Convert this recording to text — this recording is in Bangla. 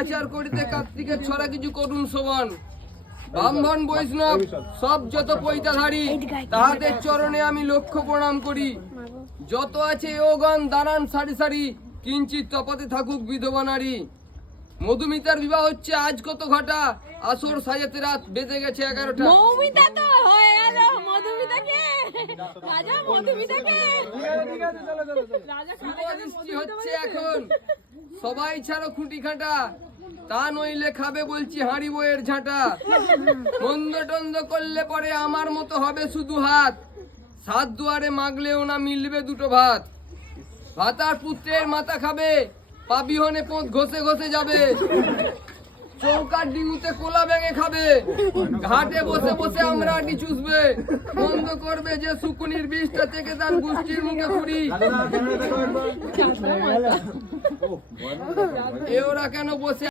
আচার করিতে কার্তিকের ছড়া কিছু করুণ শোভন। ব্রাহ্মণ বৈষ্ণব সব যত পৈতাধারী, তাহাদের চরণে আমি লক্ষ্য প্রণাম করি। যত আছে ওগণ দাঁড়ান সারি সারি, কিঞ্চিত তপতে থাকুক বিধবা নারী। মধুমিতার বিবাহ হচ্ছে আজ কত ঘটা, আসর সাজাতে রাত বেজে গেছে 11টা। মৌমিতা তো হয়ে গেল, মধুমিতাকে রাজা, মধুমিতাকে বৃষ্টি হচ্ছে এখন, সবাই ছাড়ো খুঁটি খাটা, তা নইলে খাবে বলছি হাঁড়ি বইয়ের ঝাঁটা। মন্দ টন্দ করলে পরে আমার মতো হবে শুধু হাত, সাত দুয়ারে মাগলেও না মিলবে দুটো ভাত। ভাতার পুত্রের মাথা খাবে, পাবিহনে পোঁত ঘষে ঘষে যাবে। চৌকার ডিঙুতে কোলা ব্যাঙে খাবে, ঘাটে বসে বসে আমরা আটি চুষবে। বন্ধ করবে যে শুকুনির বিষটা থেকে তার গোষ্ঠীর মুখে ছুরি। এ ওরা কেন বসে